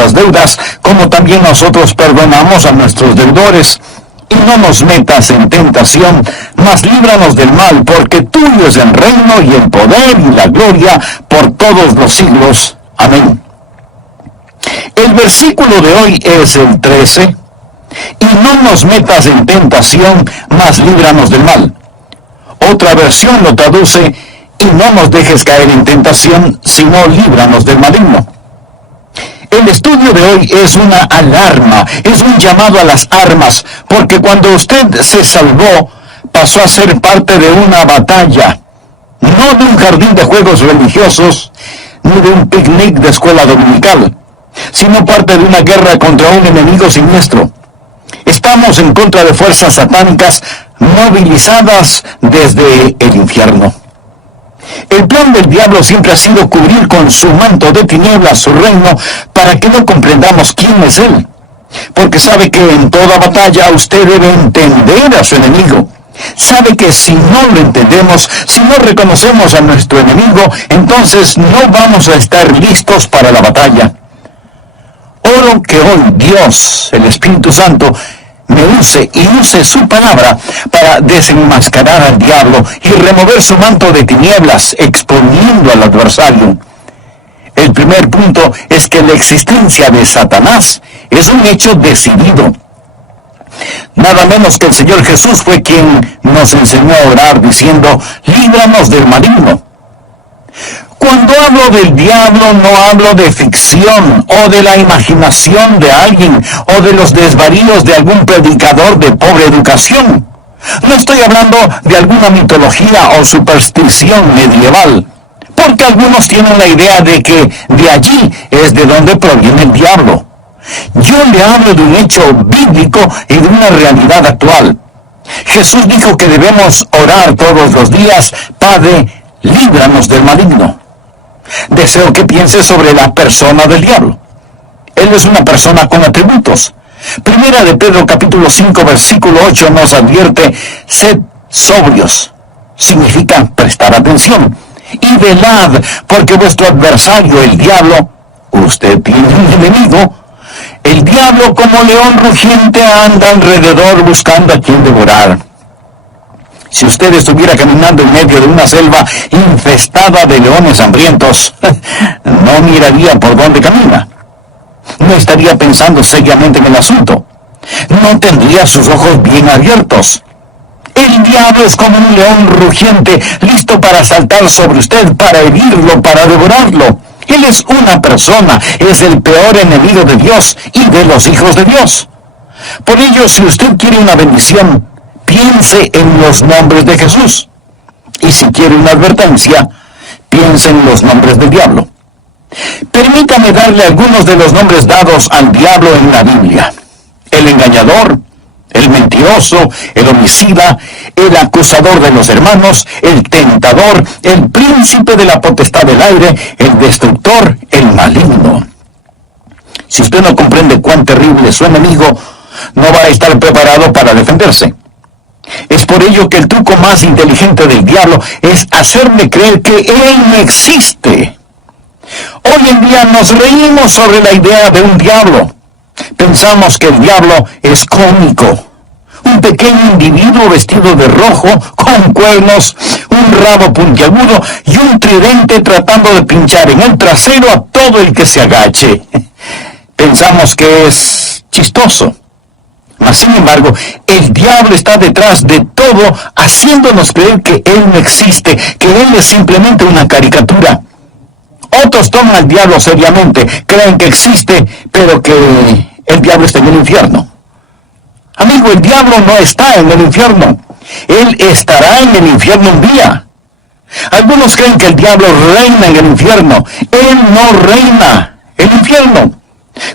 nuestras deudas, como también nosotros perdonamos a nuestros deudores. Y no nos metas en tentación, mas líbranos del mal, porque tuyo es el reino y el poder y la gloria por todos los siglos. Amén. El versículo de hoy es el 13. Y no nos metas en tentación, mas líbranos del mal. Otra versión lo traduce: y no nos dejes caer en tentación, sino líbranos del maligno. El estudio de hoy es una alarma, es un llamado a las armas, porque cuando usted se salvó, pasó a ser parte de una batalla, no de un jardín de juegos religiosos, ni de un picnic de escuela dominical, sino parte de una guerra contra un enemigo siniestro. Estamos en contra de fuerzas satánicas movilizadas desde el infierno. El plan del diablo siempre ha sido cubrir con su manto de tinieblas su reino para que no comprendamos quién es él. Porque sabe que en toda batalla usted debe entender a su enemigo. Sabe que si no lo entendemos, si no reconocemos a nuestro enemigo, entonces no vamos a estar listos para la batalla. Oro que hoy Dios, el Espíritu Santo, me use y use su palabra para desenmascarar al diablo y remover su manto de tinieblas, exponiendo al adversario. El primer punto es que la existencia de Satanás es un hecho decidido. Nada menos que el Señor Jesús fue quien nos enseñó a orar diciendo: líbranos del maligno. Cuando hablo del diablo, no hablo de ficción o de la imaginación de alguien o de los desvaríos de algún predicador de pobre educación. No estoy hablando de alguna mitología o superstición medieval, porque algunos tienen la idea de que de allí es de donde proviene el diablo. Yo le hablo de un hecho bíblico y de una realidad actual. Jesús dijo que debemos orar todos los días: Padre, líbranos del maligno. Deseo que piense sobre la persona del diablo. Él es una persona con atributos. Primera de Pedro capítulo 5 versículo 8 nos advierte: sed sobrios. Significa prestar atención. Y velad, porque vuestro adversario, el diablo, usted tiene un enemigo. El diablo, como león rugiente, anda alrededor buscando a quien devorar. Si usted estuviera caminando en medio de una selva infestada de leones hambrientos, no miraría por dónde camina. No estaría pensando seriamente en el asunto. No tendría sus ojos bien abiertos. El diablo es como un león rugiente, listo para saltar sobre usted, para herirlo, para devorarlo. Él es una persona, es el peor enemigo de Dios y de los hijos de Dios. Por ello, si usted quiere una bendición, piense en los nombres de Jesús. Y si quiere una advertencia, piense en los nombres del diablo. Permítame darle algunos de los nombres dados al diablo en la Biblia: el engañador, el mentiroso, el homicida, el acusador de los hermanos, el tentador, el príncipe de la potestad del aire, el destructor, el maligno. Si usted no comprende cuán terrible es su enemigo, no va a estar preparado para defenderse. Es por ello que el truco más inteligente del diablo es hacerle creer que él no existe. Hoy en día nos reímos sobre la idea de un diablo. Pensamos que el diablo es cómico. Un pequeño individuo vestido de rojo, con cuernos, un rabo puntiagudo y un tridente tratando de pinchar en el trasero a todo el que se agache. Pensamos que es chistoso. Mas, sin embargo, el diablo está detrás de todo, haciéndonos creer que él no existe, que él es simplemente una caricatura. Otros toman al diablo seriamente, creen que existe, pero que el diablo está en el infierno. Amigo, el diablo no está en el infierno. Él estará en el infierno un día. Algunos creen que el diablo reina en el infierno. Él no reina el infierno.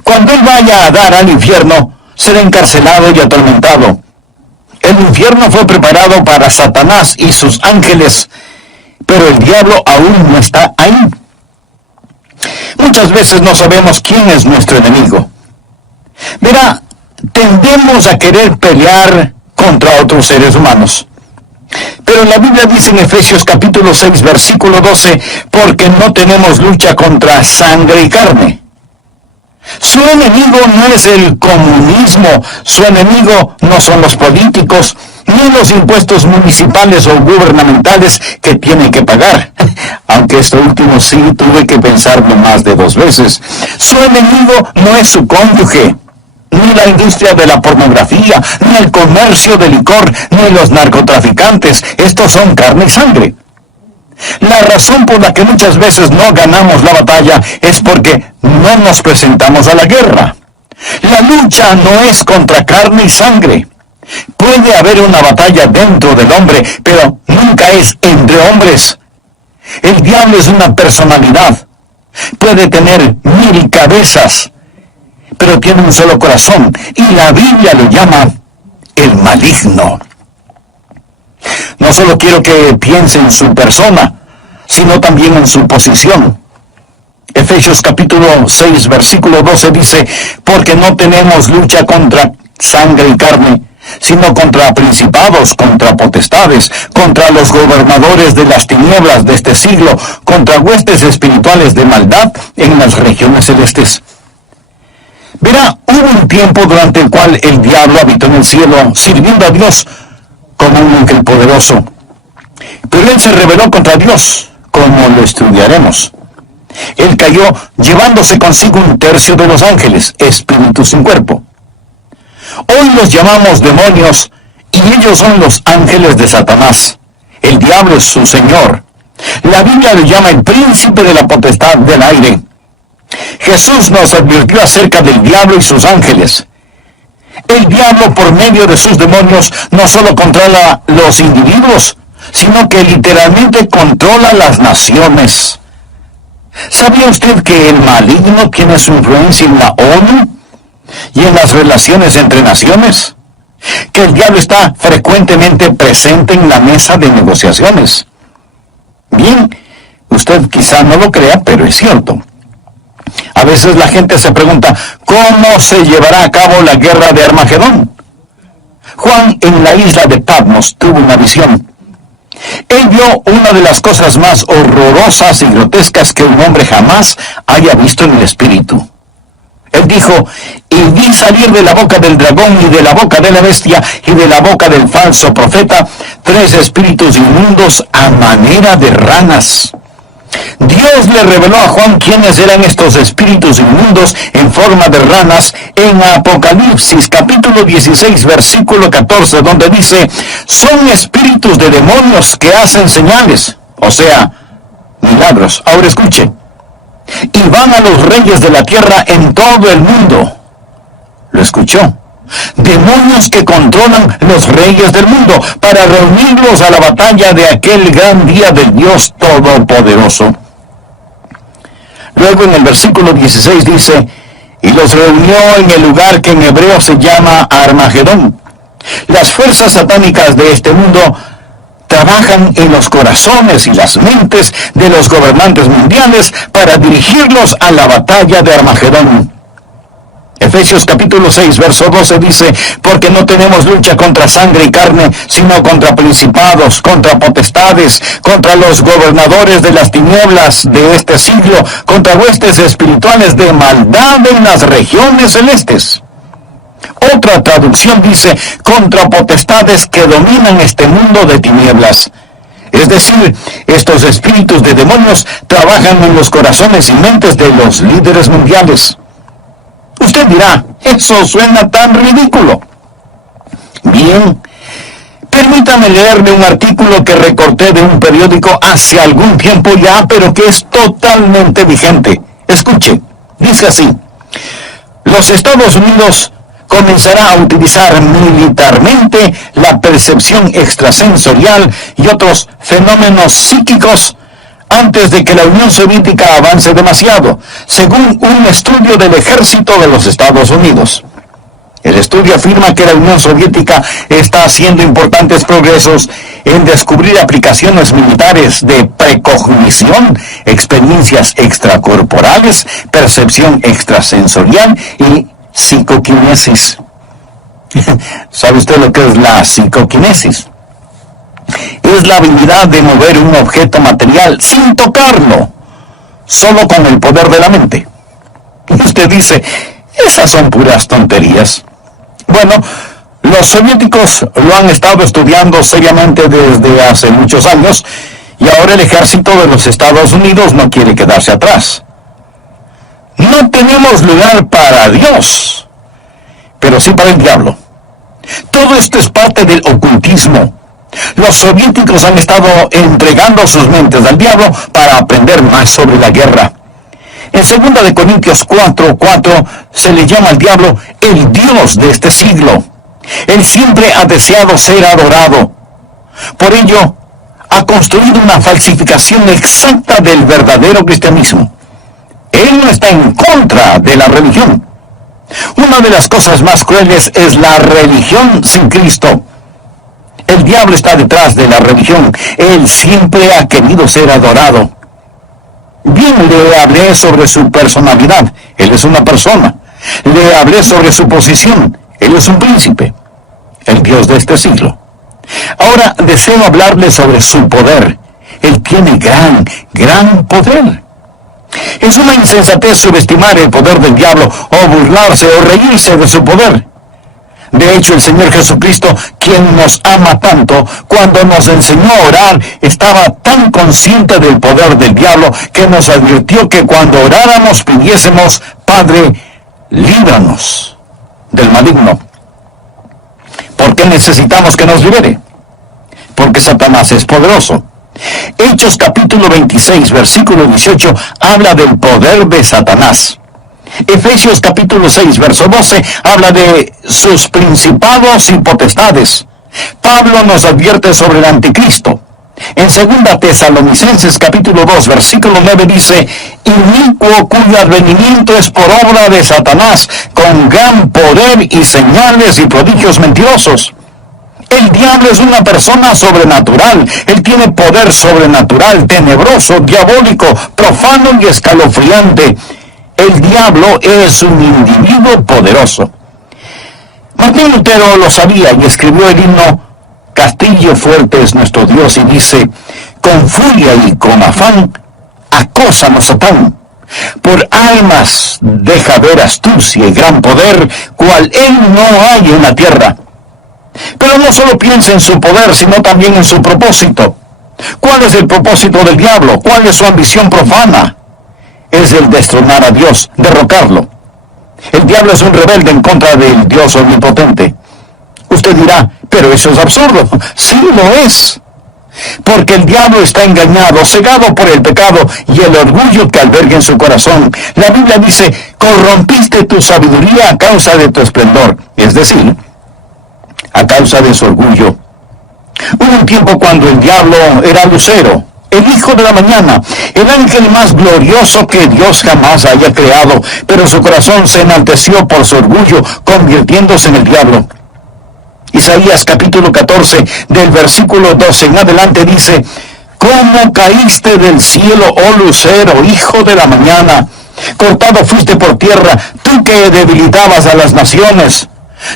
Cuando él vaya a dar al infierno, será encarcelado y atormentado. El infierno fue preparado para Satanás y sus ángeles, pero el diablo aún no está ahí. Muchas veces no sabemos quién es nuestro enemigo. Verá, tendemos a querer pelear contra otros seres humanos. Pero la Biblia dice en Efesios capítulo 6, versículo 12, porque no tenemos lucha contra sangre y carne. Su enemigo no es el comunismo, su enemigo no son los políticos, ni los impuestos municipales o gubernamentales que tienen que pagar. Aunque esto último sí tuve que pensarlo más de 2 veces. Su enemigo no es su cónyuge, ni la industria de la pornografía, ni el comercio de licor, ni los narcotraficantes. Estos son carne y sangre. La razón por la que muchas veces no ganamos la batalla es porque no nos presentamos a la guerra. La lucha no es contra carne y sangre. Puede haber una batalla dentro del hombre, pero nunca es entre hombres. El diablo es una personalidad. Puede tener 1000 cabezas, pero tiene un solo corazón, y la Biblia lo llama el maligno. No solo quiero que piense en su persona, sino también en su posición. Efesios capítulo 6, versículo 12 dice, porque no tenemos lucha contra sangre y carne, sino contra principados, contra potestades, contra los gobernadores de las tinieblas de este siglo, contra huestes espirituales de maldad en las regiones celestes. Verá, hubo un tiempo durante el cual el diablo habitó en el cielo, sirviendo a Dios como un ángel poderoso. Pero él se rebeló contra Dios, como lo estudiaremos. Él cayó llevándose consigo 1/3 de los ángeles, espíritus sin cuerpo. Hoy los llamamos demonios, y ellos son los ángeles de Satanás. El diablo es su señor. La Biblia le llama el príncipe de la potestad del aire. Jesús nos advirtió acerca del diablo y sus ángeles. El diablo, por medio de sus demonios, no solo controla los individuos, sino que literalmente controla las naciones. ¿Sabía usted que el maligno tiene su influencia en la ONU y en las relaciones entre naciones? Que el diablo está frecuentemente presente en la mesa de negociaciones. Bien, usted quizá no lo crea, pero es cierto. A veces la gente se pregunta, ¿cómo se llevará a cabo la guerra de Armagedón? Juan en la isla de Patmos tuvo una visión. Él vio una de las cosas más horrorosas y grotescas que un hombre jamás haya visto en el espíritu. Él dijo, y vi salir de la boca del dragón y de la boca de la bestia y de la boca del falso profeta 3 espíritus inmundos a manera de ranas. Dios le reveló a Juan quiénes eran estos espíritus inmundos en forma de ranas en Apocalipsis capítulo 16 versículo 14, donde dice, son espíritus de demonios que hacen señales, o sea, milagros. Ahora escuche, y van a los reyes de la tierra en todo el mundo. ¿Lo escuchó? Demonios que controlan los reyes del mundo para reunirlos a la batalla de aquel gran día del Dios Todopoderoso. Luego en el versículo 16 dice, y los reunió en el lugar que en hebreo se llama Armagedón. Las fuerzas satánicas de este mundo trabajan en los corazones y las mentes de los gobernantes mundiales para dirigirlos a la batalla de Armagedón. Efesios capítulo 6, verso 12 dice, porque no tenemos lucha contra sangre y carne, sino contra principados, contra potestades, contra los gobernadores de las tinieblas de este siglo, contra huestes espirituales de maldad en las regiones celestes. Otra traducción dice, contra potestades que dominan este mundo de tinieblas. Es decir, estos espíritus de demonios trabajan en los corazones y mentes de los líderes mundiales. Usted dirá, eso suena tan ridículo. Bien, permítame leerle un artículo que recorté de un periódico hace algún tiempo ya, pero que es totalmente vigente. Escuche, dice así, los Estados Unidos comenzará a utilizar militarmente la percepción extrasensorial y otros fenómenos psíquicos antes de que la Unión Soviética avance demasiado, según un estudio del ejército de los Estados Unidos. El estudio afirma que la Unión Soviética está haciendo importantes progresos en descubrir aplicaciones militares de precognición, experiencias extracorporales, percepción extrasensorial y psicoquinesis. ¿Sabe usted lo que es la psicoquinesis? Es la habilidad de mover un objeto material sin tocarlo, solo con el poder de la mente. Y usted dice, esas son puras tonterías. Bueno, los soviéticos lo han estado estudiando seriamente desde hace muchos años, y ahora el ejército de los Estados Unidos no quiere quedarse atrás. No tenemos lugar para Dios, pero sí para el diablo. Todo esto es parte del ocultismo. Los soviéticos han estado entregando sus mentes al diablo para aprender más sobre la guerra. En 2 Corintios 4:4 se le llama al diablo el Dios de este siglo. Él siempre ha deseado ser adorado. Por ello, ha construido una falsificación exacta del verdadero cristianismo. Él no está en contra de la religión. Una de las cosas más crueles es la religión sin Cristo. El diablo está detrás de la religión. Él siempre ha querido ser adorado. Bien, le hablé sobre su personalidad. Él es una persona. Le hablé sobre su posición. Él es un príncipe, el Dios de este siglo. Ahora deseo hablarle sobre su poder. Él tiene gran poder. Es una insensatez subestimar el poder del diablo, o burlarse o reírse de su poder. De hecho, el Señor Jesucristo, quien nos ama tanto, cuando nos enseñó a orar, estaba tan consciente del poder del diablo que nos advirtió que cuando oráramos pidiésemos, Padre, líbranos del maligno. ¿Por qué necesitamos que nos libere? Porque Satanás es poderoso. Hechos capítulo 26, versículo 18, habla del poder de Satanás. Efesios capítulo 6, verso 12, habla de sus principados y potestades. Pablo nos advierte sobre el anticristo. En 2 Tesalonicenses capítulo 2, versículo 9 dice, inicuo cuyo advenimiento es por obra de Satanás, con gran poder y señales y prodigios mentirosos. El diablo es una persona sobrenatural. Él tiene poder sobrenatural, tenebroso, diabólico, profano y escalofriante. El diablo es un individuo poderoso. Martín Lutero lo sabía y escribió el himno Castillo fuerte es nuestro Dios, y dice, con furia y con afán, acósanos Satán. Por almas deja ver astucia y gran poder, cual él no hay en la tierra. Pero no solo piensa en su poder, sino también en su propósito. ¿Cuál es el propósito del diablo? ¿Cuál es su ambición profana? Es el destronar a Dios, derrocarlo. El diablo es un rebelde en contra del Dios omnipotente. Usted dirá, pero eso es absurdo. Sí lo es. Porque el diablo está engañado, cegado por el pecado y el orgullo que alberga en su corazón. La Biblia dice, corrompiste tu sabiduría a causa de tu esplendor. Es decir, a causa de su orgullo. Hubo un tiempo cuando el diablo era Lucero, el hijo de la mañana, el ángel más glorioso que Dios jamás haya creado, pero su corazón se enalteció por su orgullo, convirtiéndose en el diablo. Isaías capítulo 14, del versículo 12 en adelante dice, ¿cómo caíste del cielo, oh Lucero, hijo de la mañana? Cortado fuiste por tierra, tú que debilitabas a las naciones.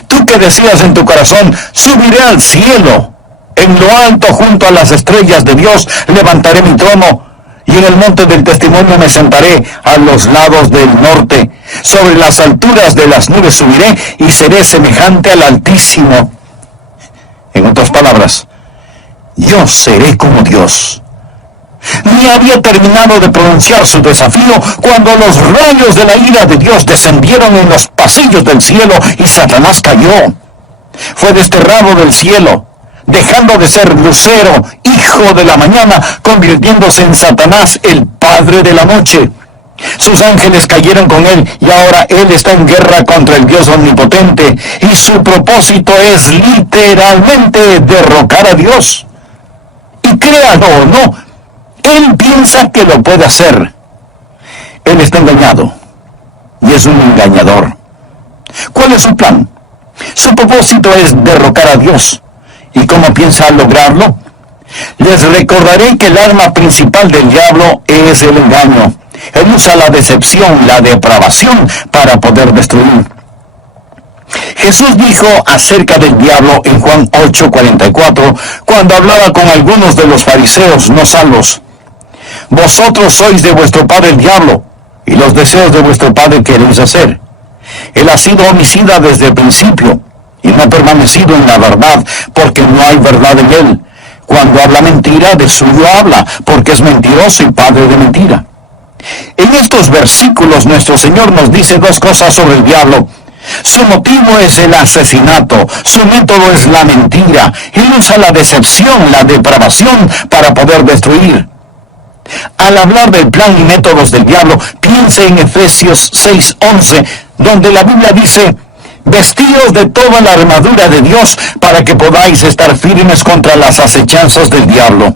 Tú que decías en tu corazón, subiré al cielo. En lo alto, junto a las estrellas de Dios, levantaré mi trono. Y en el monte del testimonio me sentaré a los lados del norte. Sobre las alturas de las nubes subiré y seré semejante al Altísimo. En otras palabras, yo seré como Dios. Ni había terminado de pronunciar su desafío cuando los rayos de la ira de Dios descendieron en los pasillos del cielo y Satanás cayó. Fue desterrado del cielo, dejando de ser Lucero, hijo de la mañana, convirtiéndose en Satanás, el padre de la noche. Sus ángeles cayeron con él y ahora él está en guerra contra el Dios omnipotente y su propósito es literalmente derrocar a Dios. Y créalo o no, él piensa que lo puede hacer. Él está engañado y es un engañador. ¿Cuál es su plan? Su propósito es derrocar a Dios. ¿Y cómo piensa lograrlo? Les recordaré que el arma principal del diablo es el engaño. Él usa la decepción, la depravación para poder destruir. Jesús dijo acerca del diablo en Juan 8:44, cuando hablaba con algunos de los fariseos no salvos: vosotros sois de vuestro padre el diablo, y los deseos de vuestro padre queréis hacer. Él ha sido homicida desde el principio, y no ha permanecido en la verdad, porque no hay verdad en él. Cuando habla mentira, de suyo habla, porque es mentiroso y padre de mentira. En estos versículos nuestro Señor nos dice dos cosas sobre el diablo. Su motivo es el asesinato, su método es la mentira. Él usa la decepción, la depravación para poder destruir. Al hablar del plan y métodos del diablo, piense en Efesios 6:11, donde la Biblia dice: vestíos de toda la armadura de Dios para que podáis estar firmes contra las acechanzas del diablo.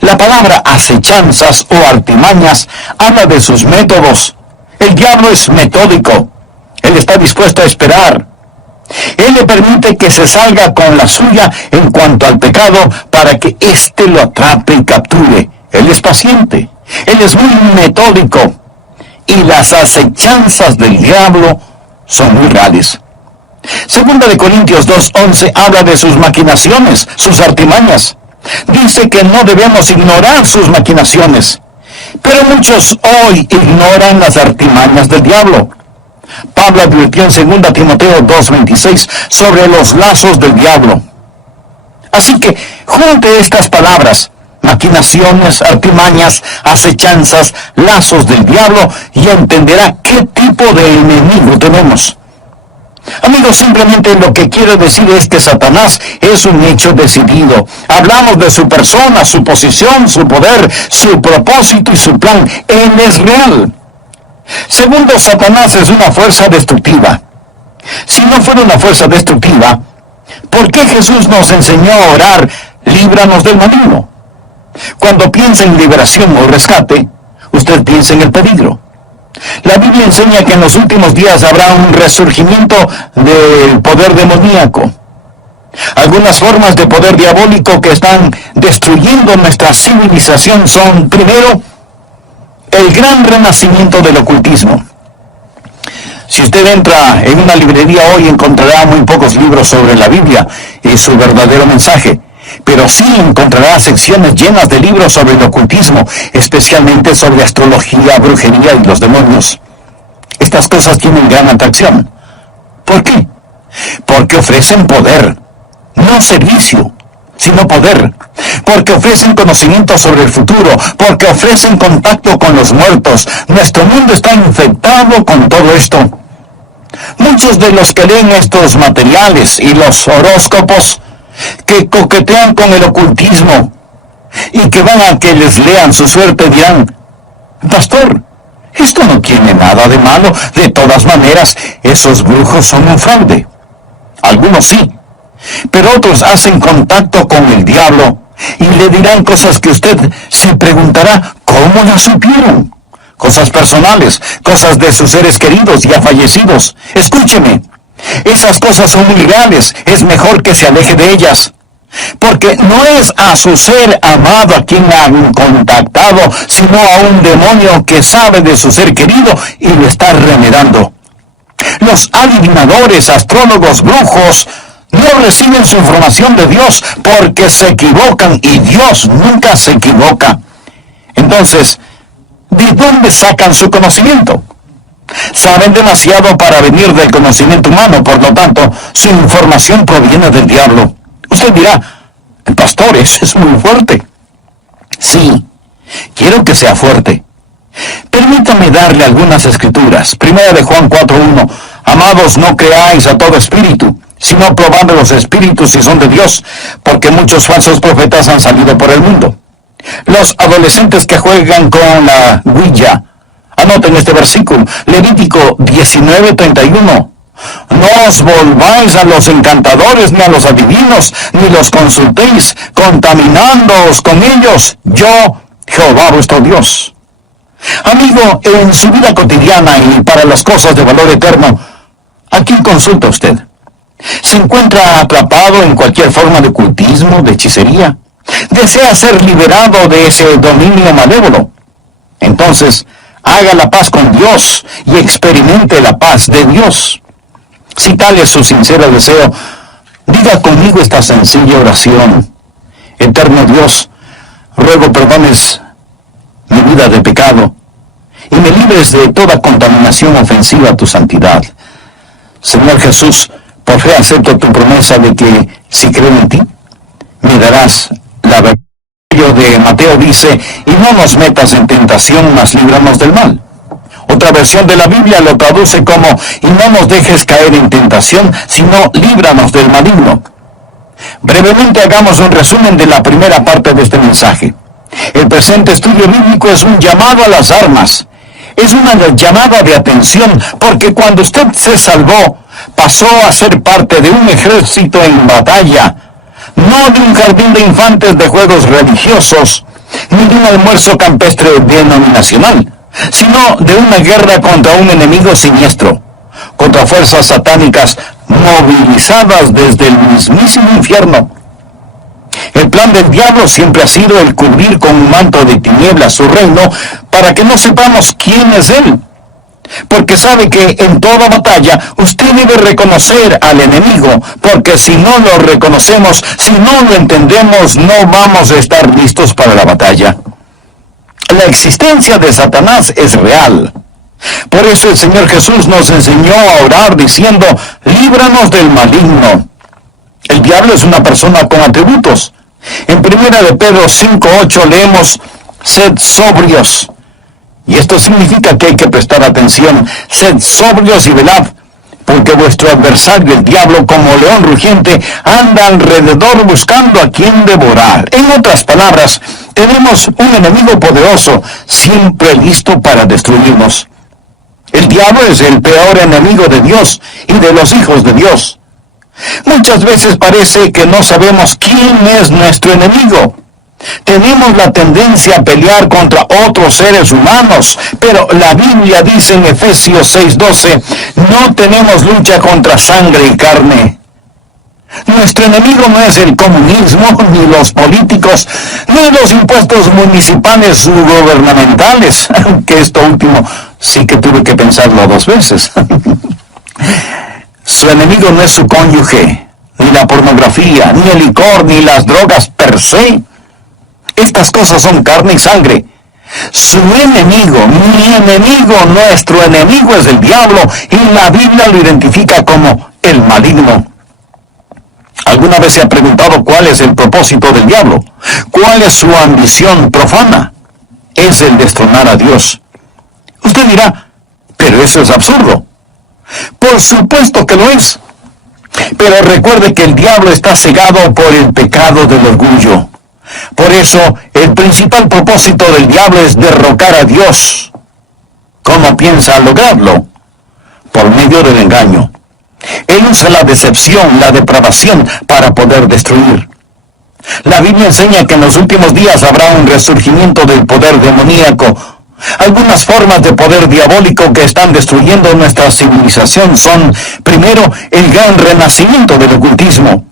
La palabra acechanzas o artimañas habla de sus métodos. El diablo es metódico. Él está dispuesto a esperar. Él le permite que se salga con la suya en cuanto al pecado para que éste lo atrape y capture. Él es paciente. Él es muy metódico. Y las acechanzas del diablo son muy reales. Segunda de Corintios 2:11 habla de sus maquinaciones, sus artimañas. Dice que no debemos ignorar sus maquinaciones. Pero muchos hoy ignoran las artimañas del diablo. Pablo advirtió en 2 Timoteo 2:26 sobre los lazos del diablo. Así que junte estas palabras: maquinaciones, artimañas, acechanzas, lazos del diablo, y entenderá qué tipo de enemigo tenemos. Amigos, simplemente lo que quiero decir es que Satanás es un hecho decidido. Hablamos de su persona, su posición, su poder, su propósito y su plan. Él es real. Segundo, Satanás es una fuerza destructiva. Si no fuera una fuerza destructiva, ¿por qué Jesús nos enseñó a orar: líbranos del maligno? Cuando piensa en liberación o rescate, usted piensa en el peligro. La Biblia enseña que en los últimos días habrá un resurgimiento del poder demoníaco. Algunas formas de poder diabólico que están destruyendo nuestra civilización son, primero, el gran renacimiento del ocultismo. Si usted entra en una librería hoy, encontrará muy pocos libros sobre la Biblia y su verdadero mensaje, pero sí encontrará secciones llenas de libros sobre el ocultismo, especialmente sobre astrología, brujería y los demonios. Estas cosas tienen gran atracción. ¿Por qué? Porque ofrecen poder, no servicio, sino poder. Porque ofrecen conocimiento sobre el futuro, porque ofrecen contacto con los muertos. Nuestro mundo está infectado con todo esto. Muchos de los que leen estos materiales y los horóscopos, que coquetean con el ocultismo y que van a que les lean su suerte, dirán: pastor, esto no tiene nada de malo. De todas maneras, esos brujos son un fraude. Algunos sí, pero otros hacen contacto con el diablo y le dirán cosas que usted se preguntará: ¿cómo las supieron? Cosas personales, cosas de sus seres queridos ya fallecidos. Escúcheme, esas cosas son muy reales. Es mejor que se aleje de ellas, porque no es a su ser amado a quien han contactado, sino a un demonio que sabe de su ser querido y lo está remedando. Los adivinadores, astrólogos, brujos no reciben su información de Dios porque se equivocan, y Dios nunca se equivoca. Entonces, ¿de dónde sacan su conocimiento? Saben demasiado para venir del conocimiento humano, por lo tanto, su información proviene del diablo. Usted dirá: pastor, eso es muy fuerte. Sí, quiero que sea fuerte. Permítame darle algunas escrituras. Primera de Juan 4:1. Amados, no creáis a todo espíritu, sino probando los espíritus si son de Dios, porque muchos falsos profetas han salido por el mundo. Los adolescentes que juegan con la Ouija, anoten este versículo, Levítico 19:31. No os volváis a los encantadores, ni a los adivinos, ni los consultéis, contaminándoos con ellos. Yo, Jehová vuestro Dios. Amigo, en su vida cotidiana y para las cosas de valor eterno, ¿a quién consulta usted? ¿Se encuentra atrapado en cualquier forma de ocultismo, de hechicería? ¿Desea ser liberado de ese dominio malévolo? Entonces, haga la paz con Dios y experimente la paz de Dios. Si tal es su sincero deseo, diga conmigo esta sencilla oración: Eterno Dios, ruego perdones mi vida de pecado y me libres de toda contaminación ofensiva a tu santidad. Señor Jesús, por fe acepto tu promesa de que, si creo en ti, me darás la verdad. De Mateo dice, y no nos metas en tentación, mas líbranos del mal. Otra versión de la Biblia lo traduce como, y no nos dejes caer en tentación, sino líbranos del maligno. Brevemente hagamos un resumen de la primera parte de este mensaje. El presente estudio bíblico es un llamado a las armas. Es una llamada de atención, porque cuando usted se salvó, pasó a ser parte de un ejército en batalla, no de un jardín de infantes de juegos religiosos, ni de un almuerzo campestre denominacional, sino de una guerra contra un enemigo siniestro, contra fuerzas satánicas movilizadas desde el mismísimo infierno. El plan del diablo siempre ha sido el cubrir con un manto de tinieblas su reino para que no sepamos quién es él. Porque sabe que en toda batalla usted debe reconocer al enemigo, porque si no lo reconocemos, si no lo entendemos, no vamos a estar listos para la batalla. La existencia de Satanás es real. Por eso el Señor Jesús nos enseñó a orar diciendo, líbranos del maligno. El diablo es una persona con atributos. En 1 de Pedro 5:8 leemos, sed sobrios. Y esto significa que hay que prestar atención. Sed sobrios y velad, porque vuestro adversario, el diablo, como león rugiente, anda alrededor buscando a quien devorar. En otras palabras, tenemos un enemigo poderoso, siempre listo para destruirnos. El diablo es el peor enemigo de Dios y de los hijos de Dios. Muchas veces parece que no sabemos quién es nuestro enemigo. Tenemos la tendencia a pelear contra otros seres humanos, pero la Biblia dice en Efesios 6:12, no tenemos lucha contra sangre y carne. Nuestro enemigo no es el comunismo, ni los políticos, ni los impuestos municipales u gubernamentales, que esto último sí que tuve que pensarlo 2 veces. Su enemigo no es su cónyuge, ni la pornografía, ni el licor, ni las drogas per se. Estas cosas son carne y sangre. Su enemigo, mi enemigo, nuestro enemigo es el diablo, y la Biblia lo identifica como el maligno. ¿Alguna vez se ha preguntado cuál es el propósito del diablo? ¿Cuál es su ambición profana? Es el destronar a Dios. Usted dirá, pero eso es absurdo. Por supuesto que lo es. Pero recuerde que el diablo está cegado por el pecado del orgullo. Por eso, el principal propósito del diablo es derrocar a Dios. ¿Cómo piensa lograrlo? Por medio del engaño. Él usa la decepción, la depravación, para poder destruir. La Biblia enseña que en los últimos días habrá un resurgimiento del poder demoníaco. Algunas formas de poder diabólico que están destruyendo nuestra civilización son, primero, el gran renacimiento del ocultismo.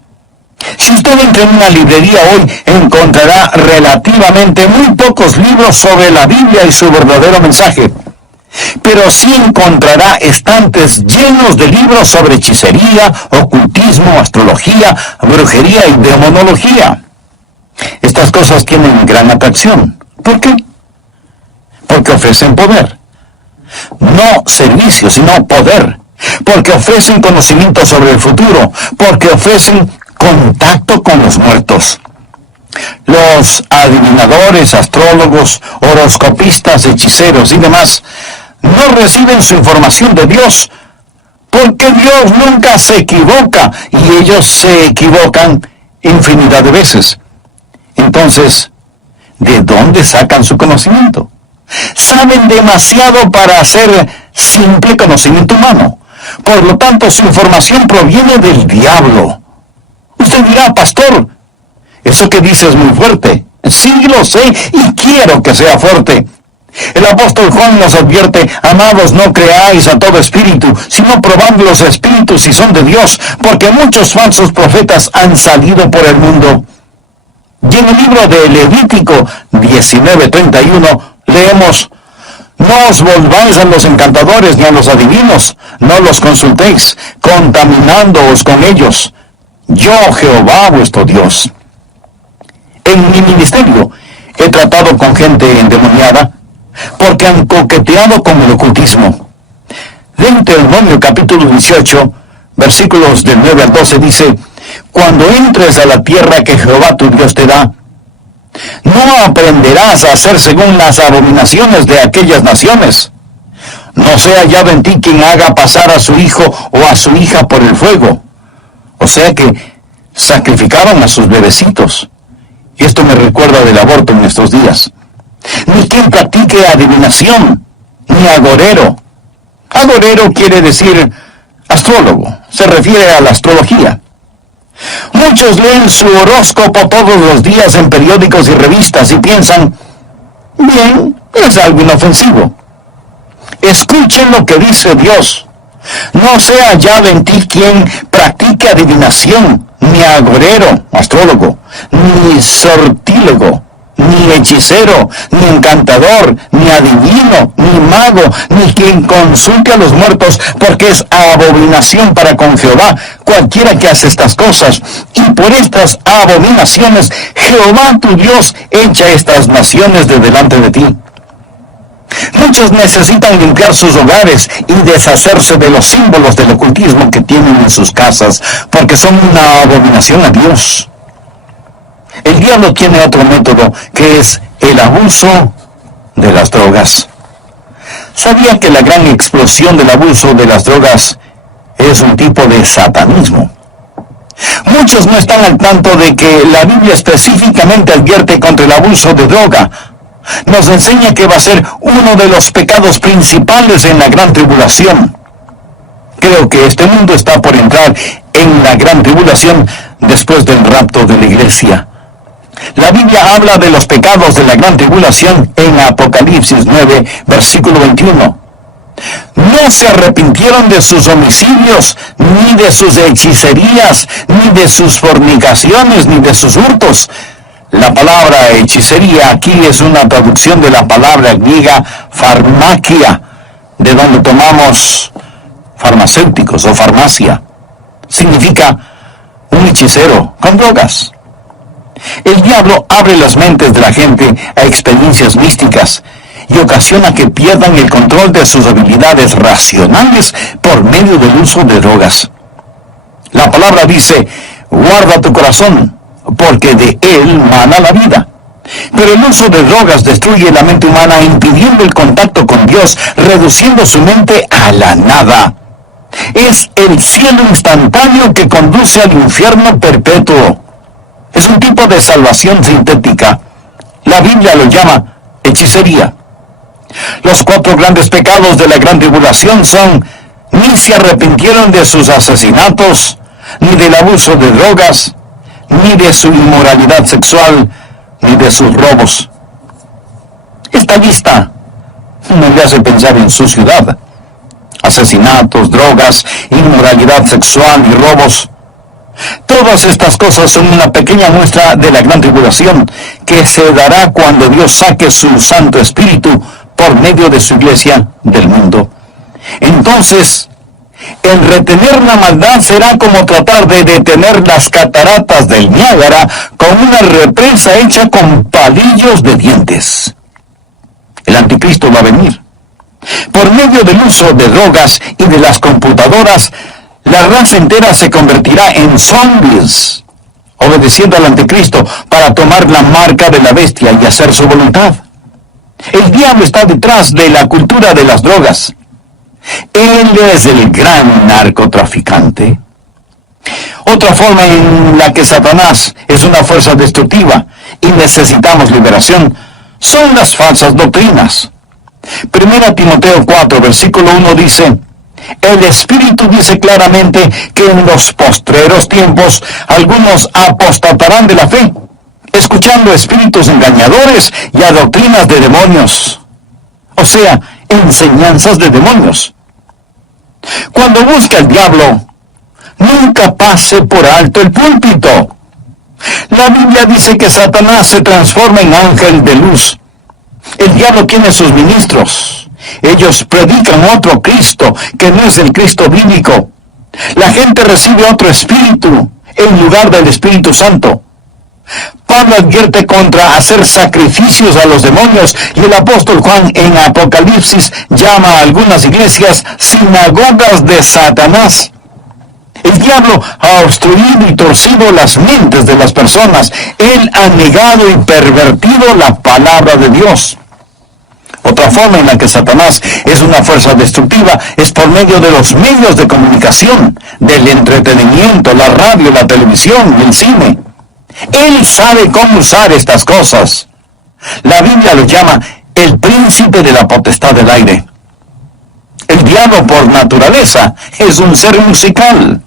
Si usted entra en una librería hoy, encontrará relativamente muy pocos libros sobre la Biblia y su verdadero mensaje. Pero sí encontrará estantes llenos de libros sobre hechicería, ocultismo, astrología, brujería y demonología. Estas cosas tienen gran atracción. ¿Por qué? Porque ofrecen poder. No servicio, sino poder. Porque ofrecen conocimiento sobre el futuro. Porque ofrecen contacto con los muertos. Los adivinadores, astrólogos, horoscopistas, hechiceros y demás no reciben su información de Dios, porque Dios nunca se equivoca y ellos se equivocan infinidad de veces. Entonces, ¿de dónde sacan su conocimiento? Saben demasiado para hacer simple conocimiento humano. Por lo tanto, su información proviene del diablo. Usted dirá, pastor, eso que dice es muy fuerte. Sí, lo sé, y quiero que sea fuerte. El apóstol Juan nos advierte, amados, no creáis a todo espíritu, sino probad los espíritus si son de Dios, porque muchos falsos profetas han salido por el mundo. Y en el libro de Levítico 19:31 leemos, no os volváis a los encantadores ni a los adivinos, no los consultéis, contaminándoos con ellos. Yo, Jehová, vuestro Dios. En mi ministerio he tratado con gente endemoniada, porque han coqueteado con el ocultismo. Deuteronomio capítulo 18, versículos del 9 al 12 dice: cuando entres a la tierra que Jehová tu Dios te da, no aprenderás a hacer según las abominaciones de aquellas naciones. No sea hallado en ti quien haga pasar a su hijo o a su hija por el fuego. O sea que sacrificaron a sus bebecitos. Y esto me recuerda del aborto en estos días. Ni quien practique adivinación, ni agorero. Agorero quiere decir astrólogo, se refiere a la astrología. Muchos leen su horóscopo todos los días en periódicos y revistas y piensan, bien, es algo inofensivo. Escuchen lo que dice Dios. No sea hallado en ti quien practique adivinación, ni agorero, astrólogo, ni sortílego, ni hechicero, ni encantador, ni adivino, ni mago, ni quien consulte a los muertos, porque es abominación para con Jehová cualquiera que hace estas cosas. Y por estas abominaciones Jehová tu Dios echa estas naciones de delante de ti. Muchos necesitan limpiar sus hogares y deshacerse de los símbolos del ocultismo que tienen en sus casas, porque son una abominación a Dios. El diablo tiene otro método, que es el abuso de las drogas. ¿Sabía que la gran explosión del abuso de las drogas es un tipo de satanismo? Muchos no están al tanto de que la Biblia específicamente advierte contra el abuso de droga. Nos enseña que va a ser uno de los pecados principales en la gran tribulación. Creo que este mundo está por entrar en la gran tribulación después del rapto de la iglesia. La Biblia habla de los pecados de la gran tribulación en Apocalipsis 9, versículo 21. No se arrepintieron de sus homicidios, ni de sus hechicerías, ni de sus fornicaciones, ni de sus hurtos. La palabra hechicería aquí es una traducción de la palabra griega farmakia, de donde tomamos farmacéuticos o farmacia. Significa un hechicero con drogas. El diablo abre las mentes de la gente a experiencias místicas y ocasiona que pierdan el control de sus habilidades racionales por medio del uso de drogas. La palabra dice: guarda tu corazón, porque de él mana la vida. Pero el uso de drogas destruye la mente humana, impidiendo el contacto con Dios, reduciendo su mente a la nada. Es el cielo instantáneo que conduce al infierno perpetuo. Es un tipo de salvación sintética. La Biblia lo llama hechicería. Los 4 grandes pecados de la gran tribulación son: ni se arrepintieron de sus asesinatos, ni del abuso de drogas, ni de su inmoralidad sexual, ni de sus robos. Esta lista no me hace pensar en su ciudad. Asesinatos, drogas, inmoralidad sexual y robos. Todas estas cosas son una pequeña muestra de la gran tribulación que se dará cuando Dios saque su Santo Espíritu por medio de su iglesia del mundo. Entonces, el retener la maldad será como tratar de detener las cataratas del Niágara con una represa hecha con palillos de dientes. El anticristo va a venir. Por medio del uso de drogas y de las computadoras, la raza entera se convertirá en zombies, obedeciendo al anticristo para tomar la marca de la bestia y hacer su voluntad. El diablo está detrás de la cultura de las drogas. Él es el gran narcotraficante. Otra forma en la que Satanás es una fuerza destructiva y necesitamos liberación son las falsas doctrinas. 1 Timoteo 4, versículo 1 dice: el Espíritu dice claramente que en los postreros tiempos algunos apostatarán de la fe, escuchando espíritus engañadores y a doctrinas de demonios. O sea, enseñanzas de demonios. Cuando busca el diablo, nunca pase por alto el púlpito. La Biblia dice que Satanás se transforma en ángel de luz. El diablo tiene sus ministros. Ellos predican otro Cristo, que no es el Cristo bíblico. La gente recibe otro espíritu en lugar del Espíritu Santo. Pablo advierte contra hacer sacrificios a los demonios y el apóstol Juan en Apocalipsis llama a algunas iglesias sinagogas de Satanás. El diablo ha obstruido y torcido las mentes de las personas. Él ha negado y pervertido la palabra de Dios. Otra forma en la que Satanás es una fuerza destructiva es por medio de los medios de comunicación, del entretenimiento, la radio, la televisión, el cine. Él sabe cómo usar estas cosas. La Biblia lo llama el príncipe de la potestad del aire. El diablo por naturaleza es un ser musical.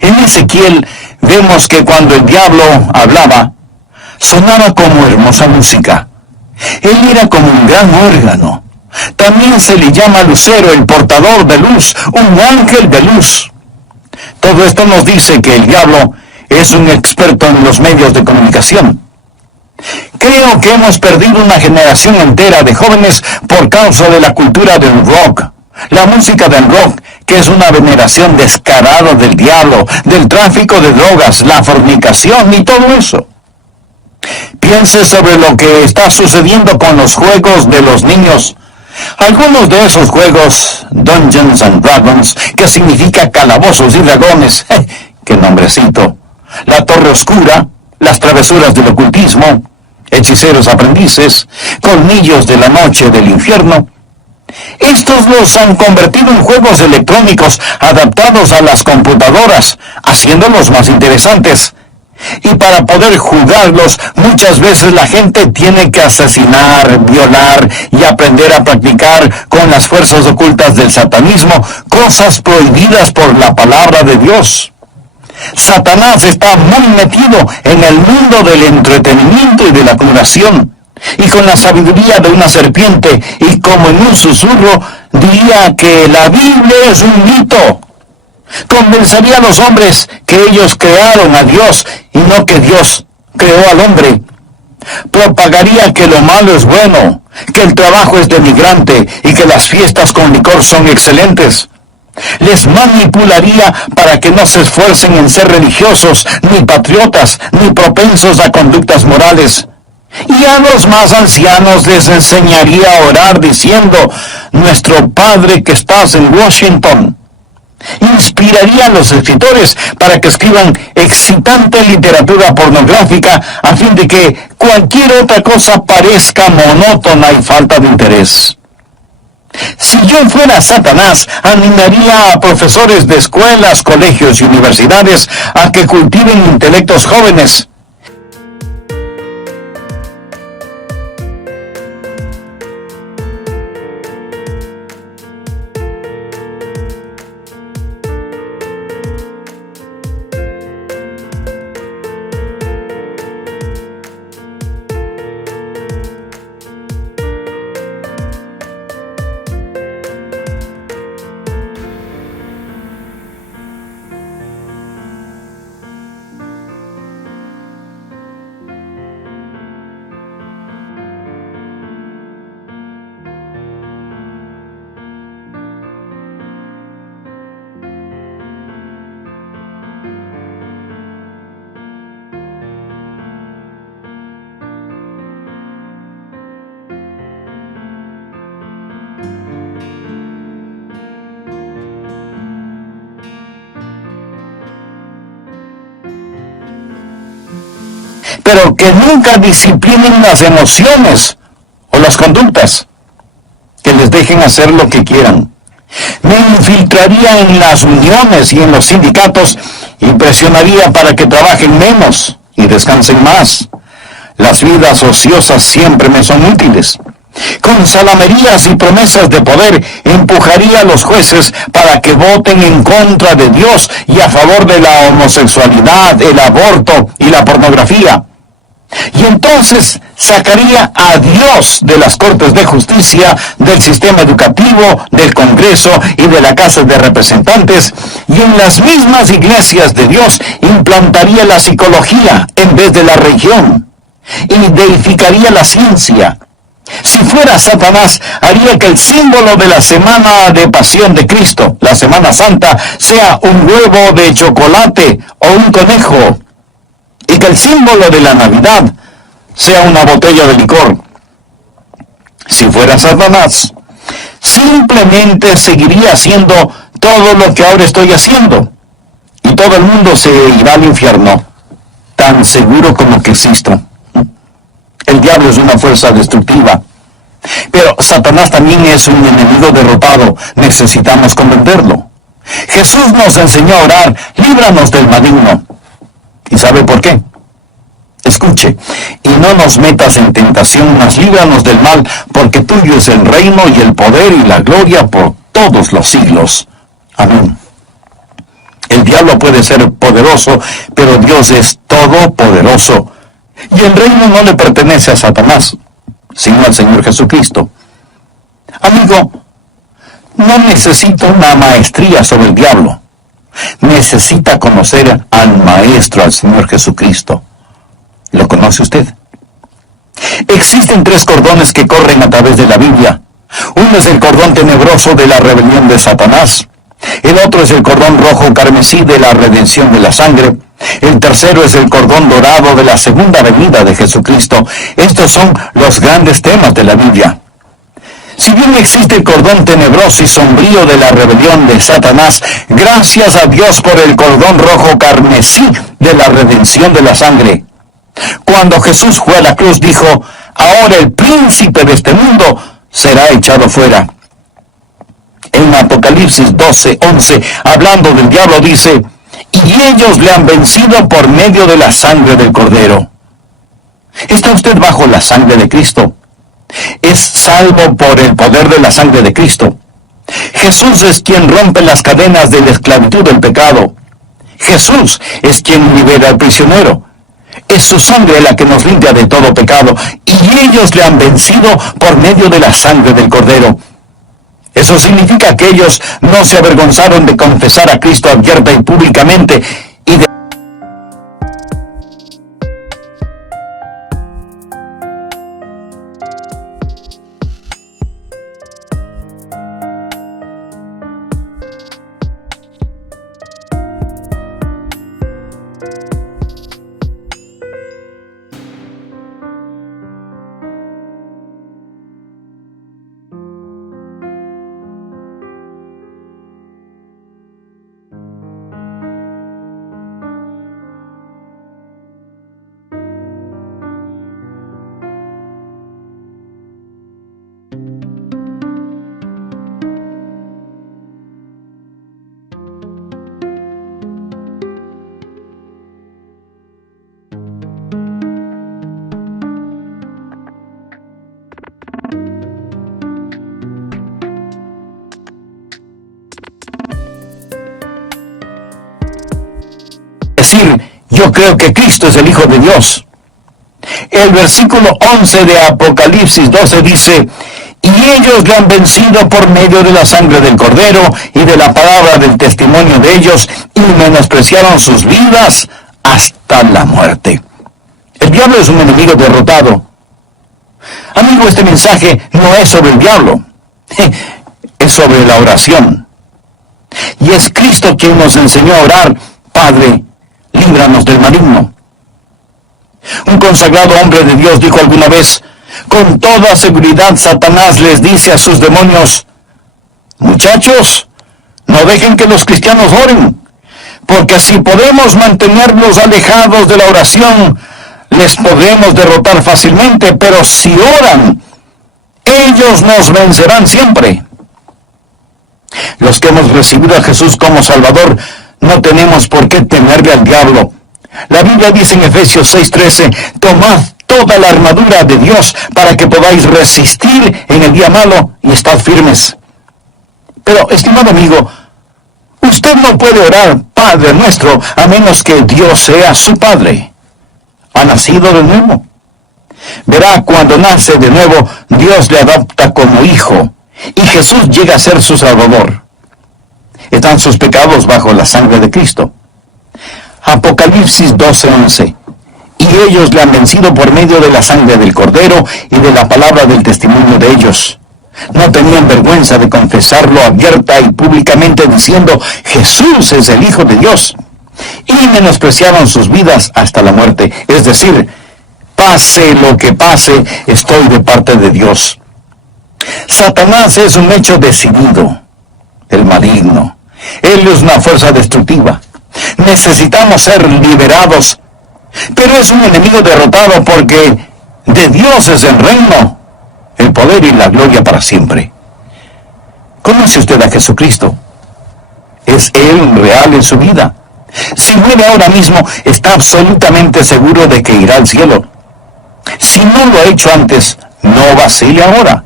En Ezequiel vemos que cuando el diablo hablaba, sonaba como hermosa música. Él era como un gran órgano. También se le llama lucero, el portador de luz, un ángel de luz. Todo esto nos dice que el diablo es un experto en los medios de comunicación. Creo que hemos perdido una generación entera de jóvenes por causa de la cultura del rock. La música del rock, que es una veneración descarada del diablo, del tráfico de drogas, la fornicación y todo eso. Piense sobre lo que está sucediendo con los juegos de los niños. Algunos de esos juegos, Dungeons and Dragons, que significa calabozos y dragones, ¡qué nombrecito! La Torre Oscura, las travesuras del ocultismo, hechiceros aprendices, colmillos de la noche del infierno. Estos los han convertido en juegos electrónicos adaptados a las computadoras, haciéndolos más interesantes. Y para poder jugarlos, muchas veces la gente tiene que asesinar, violar y aprender a practicar con las fuerzas ocultas del satanismo cosas prohibidas por la palabra de Dios. Satanás está muy metido en el mundo del entretenimiento y de la curación. Y con la sabiduría de una serpiente y como en un susurro diría que la Biblia es un mito. Convencería a los hombres que ellos crearon a Dios y no que Dios creó al hombre. Propagaría que lo malo es bueno, que el trabajo es denigrante y que las fiestas con licor son excelentes. Les manipularía para que no se esfuercen en ser religiosos, ni patriotas, ni propensos a conductas morales. Y a los más ancianos les enseñaría a orar diciendo, nuestro Padre que estás en Washington. Inspiraría a los escritores para que escriban excitante literatura pornográfica a fin de que cualquier otra cosa parezca monótona y falta de interés. Si yo fuera Satanás, animaría a profesores de escuelas, colegios y universidades a que cultiven intelectos jóvenes. Pero que nunca disciplinen las emociones o las conductas, que les dejen hacer lo que quieran. Me infiltraría en las uniones y en los sindicatos y presionaría para que trabajen menos y descansen más. Las vidas ociosas siempre me son útiles. Con salamerías y promesas de poder empujaría a los jueces para que voten en contra de Dios y a favor de la homosexualidad, el aborto y la pornografía. Y entonces sacaría a Dios de las Cortes de Justicia, del sistema educativo, del Congreso y de la Casa de Representantes, y en las mismas iglesias de Dios implantaría la psicología en vez de la religión, y deificaría la ciencia. Si fuera Satanás, haría que el símbolo de la semana de pasión de Cristo, la Semana Santa, sea un huevo de chocolate o un conejo. y que el símbolo de la Navidad sea una botella de licor. Si fuera Satanás, simplemente seguiría haciendo todo lo que ahora estoy haciendo, y todo el mundo se irá al infierno, tan seguro como que existo. El diablo es una fuerza destructiva, pero Satanás también es un enemigo derrotado. Necesitamos comprenderlo. Jesús nos enseñó a orar: líbranos del maligno. ¿Y sabe por qué? Escuche: y no nos metas en tentación, mas líbranos del mal, porque tuyo es el reino y el poder y la gloria por todos los siglos. Amén. El diablo puede ser poderoso, pero Dios es todopoderoso. Y el reino no le pertenece a Satanás, sino al Señor Jesucristo. Amigo, no necesita una maestría sobre el diablo. Necesita conocer al Maestro, al Señor Jesucristo. ¿Lo conoce usted? Existen 3 cordones que corren a través de la Biblia. Uno es el cordón tenebroso de la rebelión de Satanás. El otro es el cordón rojo carmesí de la redención de la sangre. El tercero es el cordón dorado de la segunda venida de Jesucristo. Estos son los grandes temas de la Biblia. Si bien existe el cordón tenebroso y sombrío de la rebelión de Satanás, gracias a Dios por el cordón rojo carmesí de la redención de la sangre. Cuando Jesús fue a la cruz, dijo: ahora el príncipe de este mundo será echado fuera. En Apocalipsis 12:11, hablando del diablo, dice: y ellos le han vencido por medio de la sangre del Cordero. ¿Está usted bajo la sangre de Cristo? Es salvo por el poder de la sangre de Cristo. Jesús es quien rompe las cadenas de la esclavitud del pecado. Jesús es quien libera al prisionero. Es su sangre la que nos limpia de todo pecado, y ellos le han vencido por medio de la sangre del Cordero. Eso significa que ellos no se avergonzaron de confesar a Cristo abierta y públicamente, y de decir: yo creo que Cristo es el Hijo de Dios. El versículo 11 de Apocalipsis 12 dice: y ellos le han vencido por medio de la sangre del Cordero y de la palabra del testimonio de ellos, y menospreciaron sus vidas hasta la muerte. El diablo es un enemigo derrotado. Amigo, este mensaje no es sobre el diablo, es sobre la oración. Y es Cristo quien nos enseñó a orar: Padre, líbranos del maligno. Un consagrado hombre de Dios dijo alguna vez: con toda seguridad Satanás les dice a sus demonios: muchachos, no dejen que los cristianos oren, porque si podemos mantenerlos alejados de la oración, les podemos derrotar fácilmente, pero si oran, ellos nos vencerán siempre. Los que hemos recibido a Jesús como Salvador no tenemos por qué temerle al diablo. La Biblia dice en Efesios 6:13: tomad toda la armadura de Dios para que podáis resistir en el día malo y estad firmes. Pero, estimado amigo, usted no puede orar Padre nuestro a menos que Dios sea su Padre. ¿Ha nacido de nuevo? Verá, cuando nace de nuevo, Dios le adopta como hijo, y Jesús llega a ser su Salvador. Están sus pecados bajo la sangre de Cristo. Apocalipsis 12:11. Y ellos le han vencido por medio de la sangre del Cordero y de la palabra del testimonio de ellos. No tenían vergüenza de confesarlo abierta y públicamente, diciendo: Jesús es el Hijo de Dios. y menospreciaron sus vidas hasta la muerte. Es decir, pase lo que pase, estoy de parte de Dios. Satanás es un hecho decidido, el maligno. Él es una fuerza destructiva. Necesitamos ser liberados, pero es un enemigo derrotado porque de Dios es el reino, el poder y la gloria para siempre. ¿Conoce usted a Jesucristo? ¿Es Él real en su vida? Si muere ahora mismo, está absolutamente seguro de que irá al cielo. Si no lo ha hecho antes, no vacile ahora.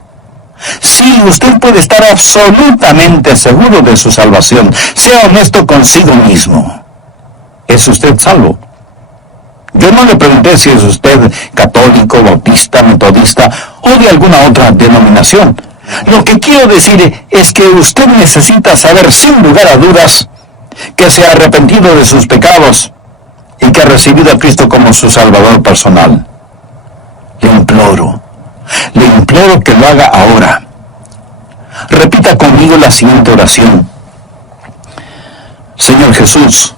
Sí, usted puede estar absolutamente seguro de su salvación. Sea honesto consigo mismo. ¿Es usted salvo? Yo no le pregunté si es usted católico, bautista, metodista o de alguna otra denominación. Lo que quiero decir es que usted necesita saber sin lugar a dudas que se ha arrepentido de sus pecados y que ha recibido a Cristo como su Salvador personal. Le imploro que lo haga ahora. Repita conmigo la siguiente oración. Señor Jesús,